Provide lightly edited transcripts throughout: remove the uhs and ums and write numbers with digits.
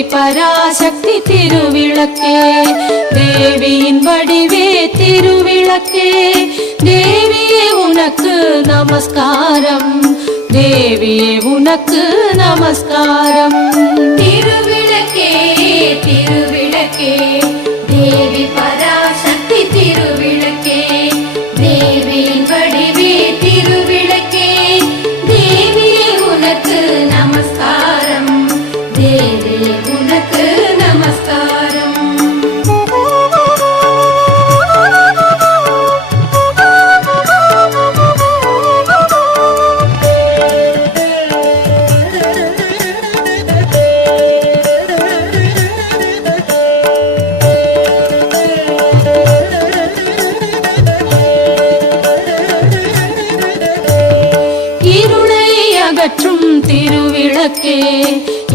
தேவி பராசக்தி திருவிளக்கே, தேவியின் வடிவே திருவிளக்கே, தேவியே உனக்கு நமஸ்காரம், தேவியே உனக்கு நமஸ்காரம். திருவிளக்கே திருவிளக்கே தேவி பராசக்தி திருவிளக்கே, தேவியின் வடிவே திருவிளக்கே, தேவியே உனக்கு நமஸ்காரம், தேவியே உனக்கு நமஸ்காரம். அகற்றும் திருவிளக்கே,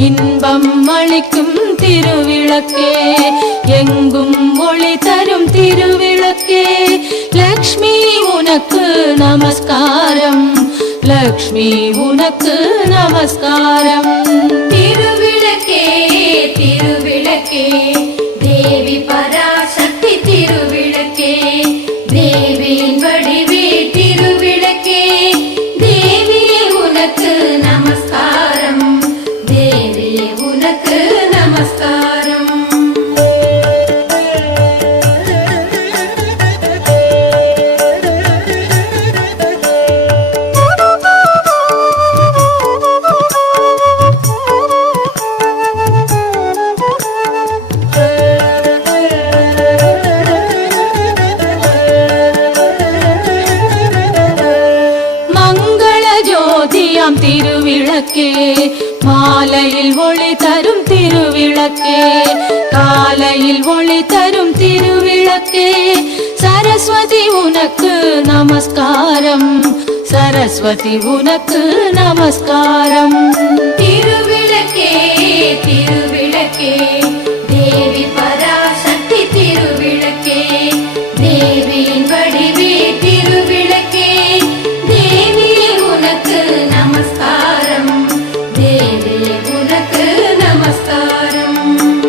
இன்பம் அளிக்கும் திருவிளக்கே, எங்கும் ஒளி தரும் திருவிளக்கே, லக்ஷ்மி உனக்கு நமஸ்காரம், லக்ஷ்மி உனக்கு நமஸ்காரம். திருவிளக்கே திருவிளக்கே தேவி பராசக்தி திருவிளக்கே, தேவியின் வடிவே திருவிளக்கே, தேவியே உனக்கு நமஸ்காரம், தேவியே உனக்கு நமஸ்காரம். திருவிளக்கே, மாலையில் ஒளி தரும் திருவிளக்கே, காலையில் ஒளி தரும் திருவிளக்கே, சரஸ்வதி உனக்கு நமஸ்காரம், சரஸ்வதி உனக்கு நமஸ்காரம். திருவிளக்கே திரு